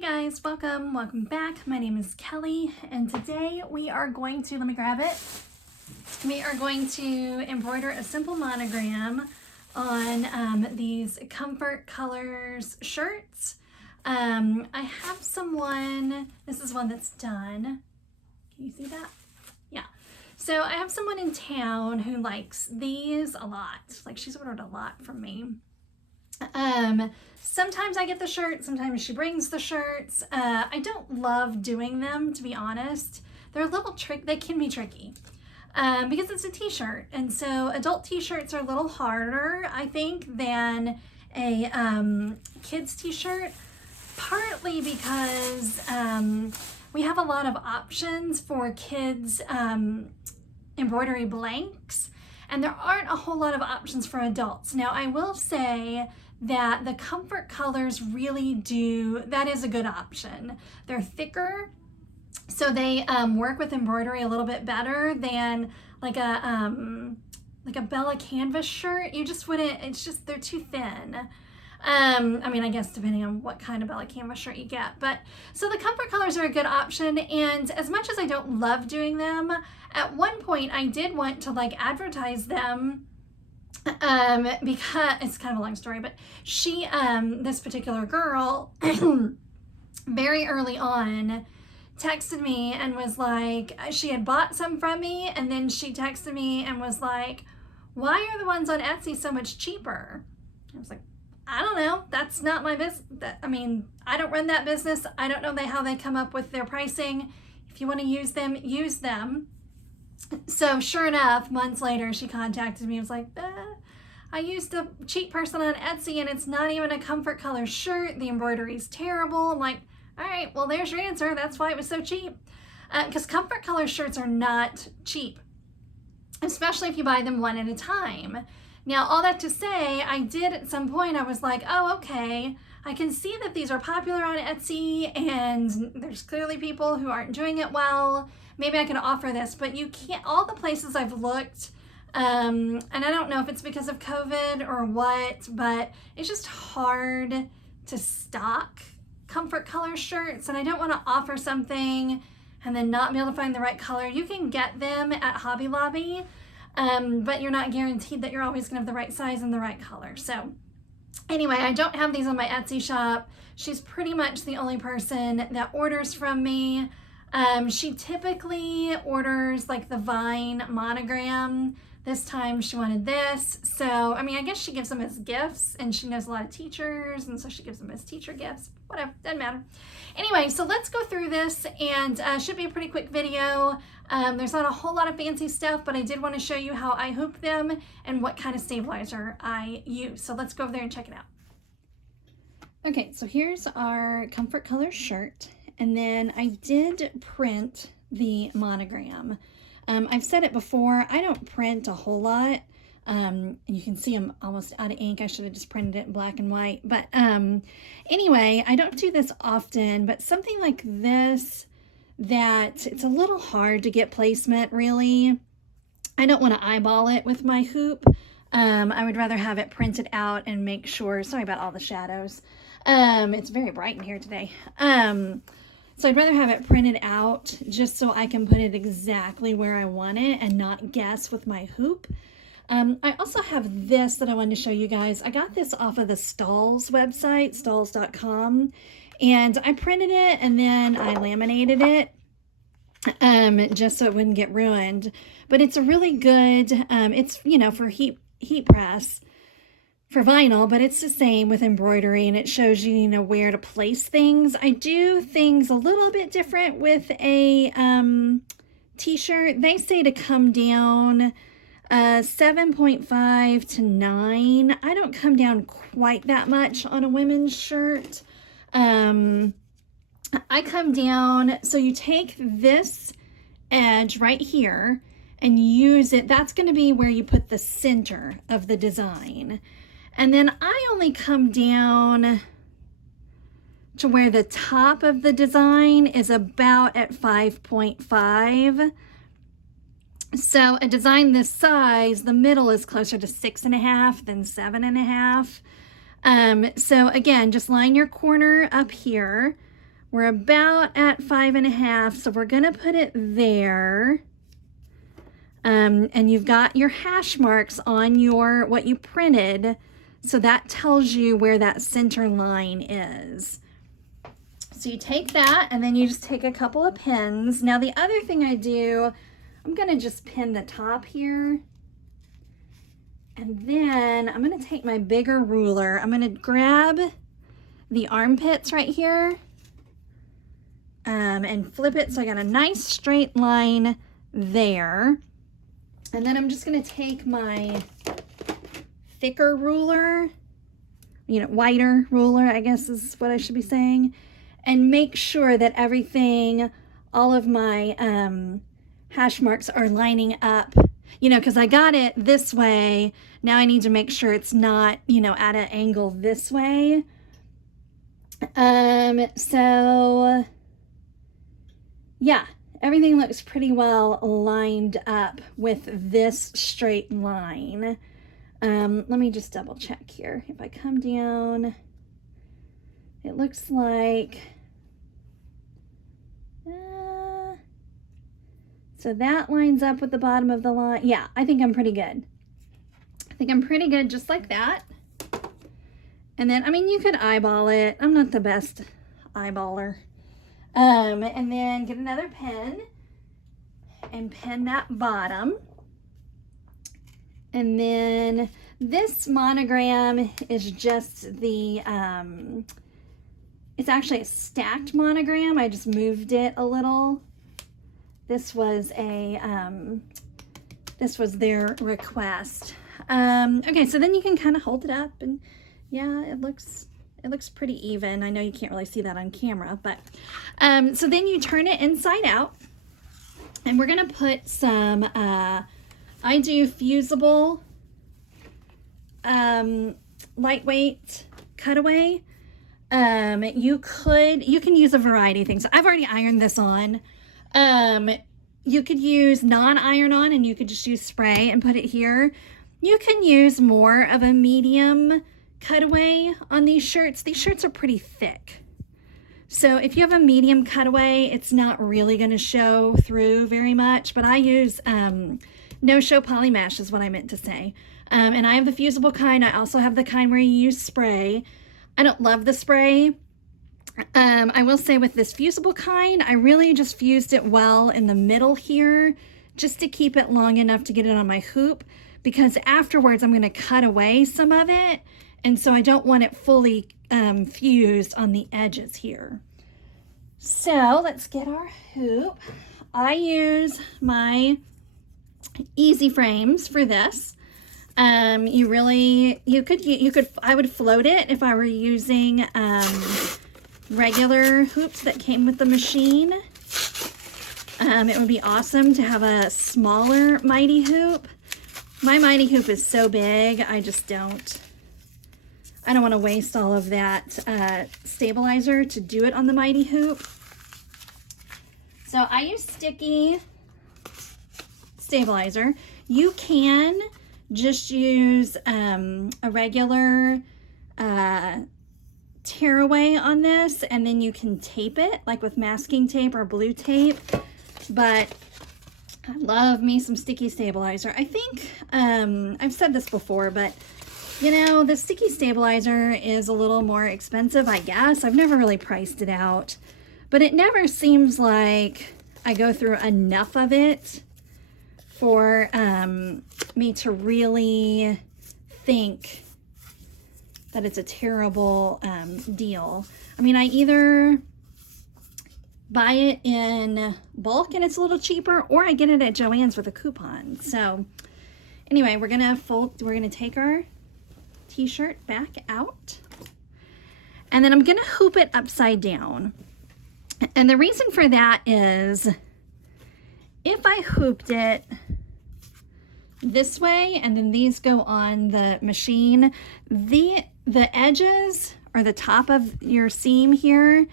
Hey guys, welcome back. My name is Kelly, and today we are going to, let me grab it. We are going to embroider a simple monogram on these Comfort Colors shirts. I have someone, this is one that's done. Can you see that? Yeah. So I have someone in town who likes these a lot. Like, she's ordered a lot from me. Sometimes I get the shirts, sometimes she brings the shirts. I don't love doing them, to be honest. They're a little they can be tricky, because it's a t-shirt. And so adult t-shirts are a little harder, I think, than a, kid's t-shirt, partly because, we have a lot of options for kids, embroidery blanks, and there aren't a whole lot of options for adults. Now, I will say that the Comfort Colors really do, that is a good option. They're thicker, so they work with embroidery a little bit better than like a Bella canvas shirt. You just wouldn't, it's just, they're too thin. I mean, I guess depending on what kind of Bella canvas shirt you get. But so the Comfort Colors are a good option, and as much as I don't love doing them, at one point I did want to like advertise them, because it's kind of a long story, but she, this particular girl, very early on texted me and was like, she had bought some from me, and then she texted me and was like, why are the ones on Etsy so much cheaper? I was like, I don't know. That's not my business. I mean, I don't run that business. I don't know how they come up with their pricing. If you want to use them, use them. So sure enough, months later, she contacted me and was like, I used a cheap person on Etsy and it's not even a Comfort Color shirt. The embroidery's terrible. I'm like, all right, well, there's your answer. That's why it was so cheap. Because Comfort Color shirts are not cheap, especially if you buy them one at a time. Now, all that to say, I did at some point, I was like, oh, okay, I can see that these are popular on Etsy and there's clearly people who aren't doing it well. Maybe I could offer this, but you can't, all the places I've looked, and I don't know if it's because of COVID or what, but it's just hard to stock Comfort Color shirts, and I don't want to offer something and then not be able to find the right color. You can get them at Hobby Lobby, but you're not guaranteed that you're always gonna have the right size and the right color. So anyway, I don't have these on my Etsy shop. She's pretty much the only person that orders from me. She typically orders like the Vine monogram. This time she wanted this. So, I mean, I guess she gives them as gifts, and she knows a lot of teachers, and so she gives them as teacher gifts. Whatever, doesn't matter. Anyway, so let's go through this, and should be a pretty quick video. There's not a whole lot of fancy stuff, but I did want to show you how I hoop them and what kind of stabilizer I use. So let's go over there and check it out. Okay, so here's our Comfort Color shirt, and then I did print the monogram. I've said it before, I don't print a whole lot. And you can see I'm almost out of ink. I should have just printed it in black and white. But anyway, I don't do this often, but something like this, that it's a little hard to get placement, really. I don't want to eyeball it with my hoop. I would rather have it printed out and make sure, sorry about all the shadows. It's very bright in here today. So I'd rather have it printed out just so I can put it exactly where I want it and not guess with my hoop. I also have this that I wanted to show you guys. I got this off of the Stalls website, stalls.com, and I printed it and then I laminated it just so it wouldn't get ruined. But it's a really good, it's, you know, for heat press for vinyl, but it's the same with embroidery, and it shows you, you know, where to place things. I do things a little bit different with a t-shirt. They say to come down 7.5 to 9. I don't come down quite that much on a women's shirt. I come down, so you take this edge right here and use it. That's going to be where you put the center of the design. And then I only come down to where the top of the design is about at 5.5. So a design this size, the middle is closer to 6.5 than 7.5. So again, just line your corner up here We're about at 5.5, so we're gonna put it there. And you've got your hash marks on your, what you printed, so that tells you where that center line is. So you take that and then you just take a couple of pins. Now the other thing I do, I'm gonna just pin the top here. And then I'm gonna take my bigger ruler. I'm gonna grab the armpits right here and flip it so I got a nice straight line there. And then I'm just gonna take my thicker ruler, you know, wider ruler, I guess is what I should be saying, and make sure that everything, all of my hash marks are lining up, you know, because I got it this way. Now I need to make sure it's not, you know, at an angle this way. So yeah, everything looks pretty well lined up with this straight line. Let me just double check here. If I come down, it looks like, so that lines up with the bottom of the line. Yeah, I think I'm pretty good. I think I'm pretty good just like that. And then, I mean, you could eyeball it. I'm not the best eyeballer. And then get another pen and pin that bottom. And then this monogram is just the, it's actually a stacked monogram. I just moved it a little. This was a, this was their request. Okay, so then you can kind of hold it up and yeah, it looks pretty even. I know you can't really see that on camera, but, so then you turn it inside out and we're going to put some, I do fusible, lightweight cutaway. You can use a variety of things. I've already ironed this on. You could use non-iron on and you could just use spray and put it here. You can use more of a medium cutaway on these shirts. These shirts are pretty thick. So if you have a medium cutaway, it's not really going to show through very much, but I use no-show poly mesh is what I meant to say. And I have the fusible kind. I also have the kind where you use spray. I don't love the spray. I will say with this fusible kind, I really just fused it well in the middle here just to keep it long enough to get it on my hoop, because afterwards I'm going to cut away some of it. And so I don't want it fully fused on the edges here. So let's get our hoop. I use my easy frames for this. I would float it if I were using regular hoops that came with the machine. It would be awesome to have a smaller mighty hoop. My mighty hoop is so big, I don't want to waste all of that stabilizer to do it on the mighty hoop. So I use sticky stabilizer. You can just use a regular tearaway on this, and then you can tape it like with masking tape or blue tape. But I love me some sticky stabilizer. I think I've said this before, but you know, the sticky stabilizer is a little more expensive, I guess. I've never really priced it out, but it never seems like I go through enough of it for me to really think that it's a terrible deal. I mean, I either buy it in bulk and it's a little cheaper, or I get it at Joann's with a coupon. So anyway, we're gonna take our t-shirt back out, and then I'm gonna hoop it upside down. And the reason for that is if I hooped it this way and then these go on the machine, the edges or the top of your seam here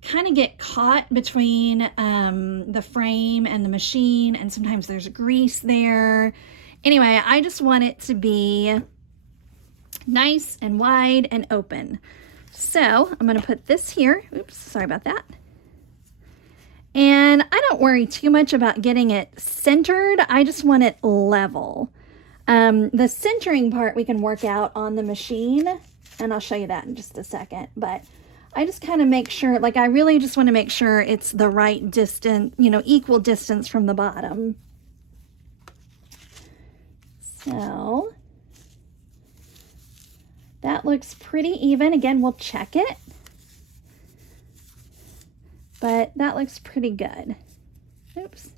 kind of get caught between the frame and the machine, and sometimes there's grease there. Anyway, I just want it to be nice and wide and open. So I'm going to put this here. Oops, sorry about that. And I don't worry too much about getting it centered. I just want it level. The centering part we can work out on the machine, and I'll show you that in just a second. But I just kind of make sure, like I really just want to make sure it's the right distance, you know, equal distance from the bottom. So that looks pretty even. Again, we'll check it. But that looks pretty good. Oops.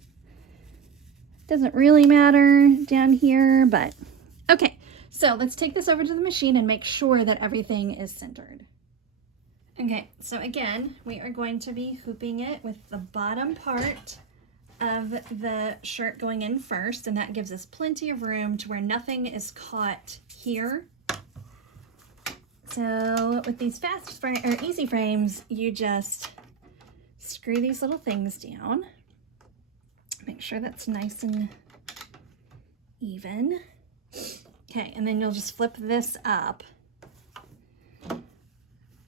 Doesn't really matter down here, but okay. So let's take this over to the machine and make sure that everything is centered. Okay, so again, we are going to be hooping it with the bottom part of the shirt going in first, and that gives us plenty of room to where nothing is caught here. So with these easy frames, you just screw these little things down. Make sure that's nice and even. Okay, and then you'll just flip this up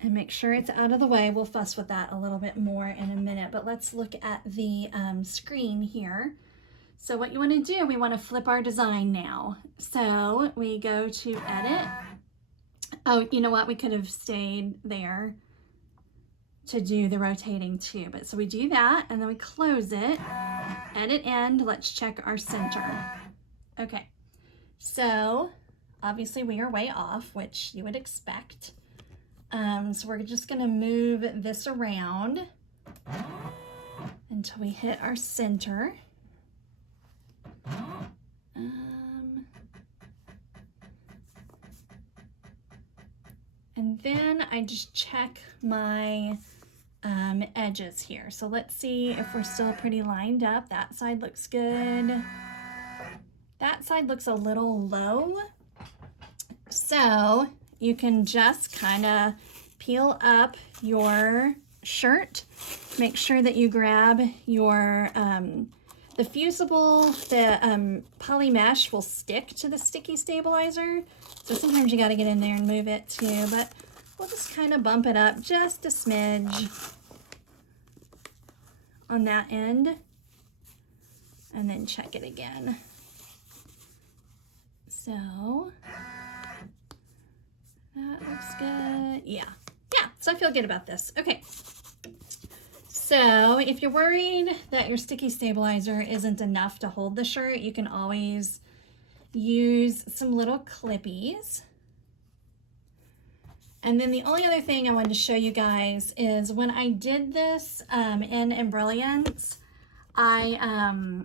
and make sure it's out of the way. We'll fuss with that a little bit more in a minute, but let's look at the screen here. So what you want to do, we want to flip our design now. So we go to edit. Oh, you know what? We could have stayed there to do the rotating too, but so we do that and then we close it, edit end, let's check our center. Okay, so obviously we are way off, which you would expect. So we're just gonna move this around until we hit our center. And then I just check my edges here. So let's see if we're still pretty lined up. That side looks good. That side looks a little low. So you can just kind of peel up your shirt. Make sure that you grab your, the fusible, the poly mesh will stick to the sticky stabilizer. So sometimes you got to get in there and move it too, but we'll just kind of bump it up just a smidge on that end and then check it again. So that looks good. Yeah, so I feel good about this. Okay, so if you're worried that your sticky stabilizer isn't enough to hold the shirt, you can always use some little clippies. And then the only other thing I wanted to show you guys is when I did this in Embroidery, I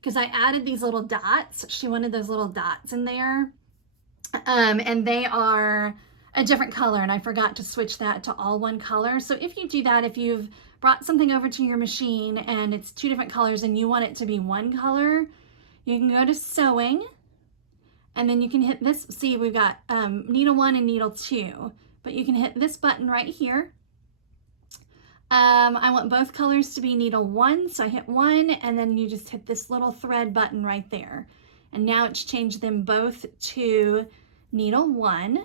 because I added these little dots. She wanted those little dots in there. And they are a different color, and I forgot to switch that to all one color. So if you do that, if you've brought something over to your machine and it's two different colors and you want it to be one color, you can go to sewing, and then you can hit this. See, we've got needle 1 and needle 2, but you can hit this button right here. I want both colors to be needle 1, so I hit 1, and then you just hit this little thread button right there. And now it's changed them both to needle 1.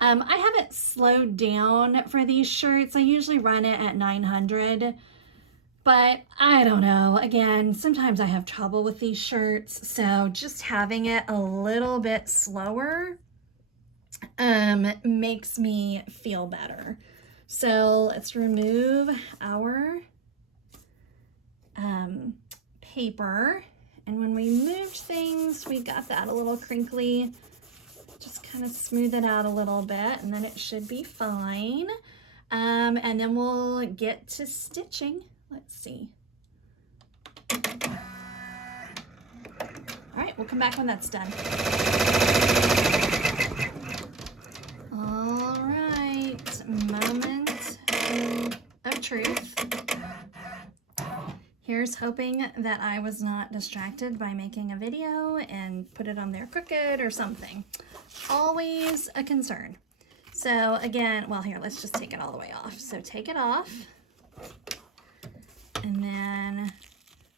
I haven't slowed down for these shirts. I usually run it at 900. But I don't know, again, sometimes I have trouble with these shirts, so just having it a little bit slower makes me feel better. So let's remove our paper, and when we moved things, we got that a little crinkly. Just kind of smooth it out a little bit, and then it should be fine. And then we'll get to stitching. Let's see. All right, we'll come back when that's done. All right, moment of truth. Here's hoping that I was not distracted by making a video and put it on there crooked or something. Always a concern. So again, well here, let's just take it all the way off. So take it off. And then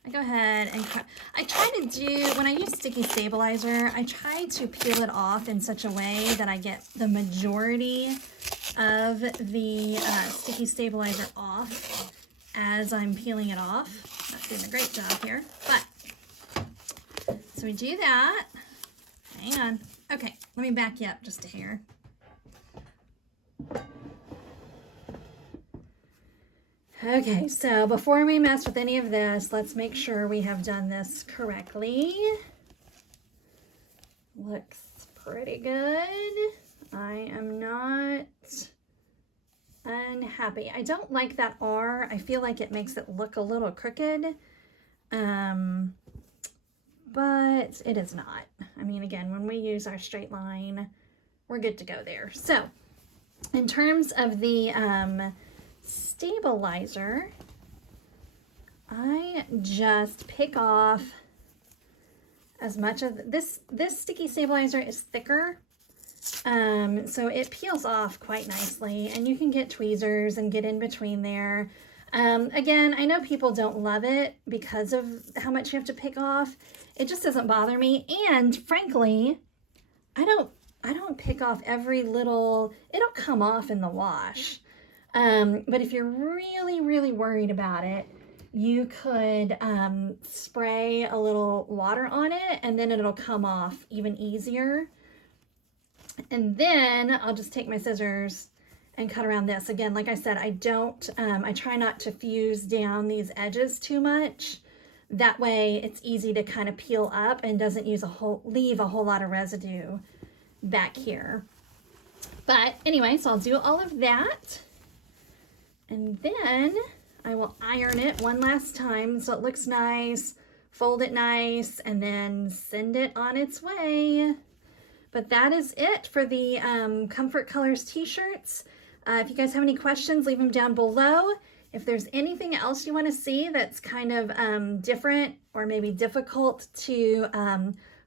I go ahead and cut. I try to do, when I use sticky stabilizer, I try to peel it off in such a way that I get the majority of the sticky stabilizer off. as I'm peeling it off. Not doing a great job here, but so we do that. Hang on. Okay, let me back you up just a hair. Okay, so before we mess with any of this, let's make sure we have done this correctly. Looks pretty good. I am not unhappy. I don't like that R. I feel like it makes it look a little crooked. But it is not. I mean, again, when we use our straight line, we're good to go there. So, in terms of the stabilizer, I just pick off as much of this. This sticky stabilizer is thicker, so it peels off quite nicely, and you can get tweezers and get in between there. Again, I know people don't love it because of how much you have to pick off. It just doesn't bother me, and frankly, I don't pick off every little. It'll come off in the wash. But if you're really, really worried about it, you could spray a little water on it, and then it'll come off even easier. And then I'll just take my scissors and cut around this. Again, like I said, I try not to fuse down these edges too much. That way it's easy to kind of peel up and doesn't leave a whole lot of residue back here. But anyway, so I'll do all of that. And then I will iron it one last time so it looks nice, fold it nice, and then send it on its way. But that is it for the Comfort Colors t-shirts. If you guys have any questions, leave them down below. If there's anything else you want to see that's kind of different or maybe difficult to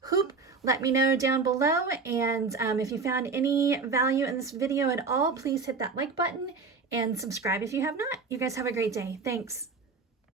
hoop, let me know down below. And if you found any value in this video at all, please hit that like button and subscribe if you have not. You guys have a great day. Thanks.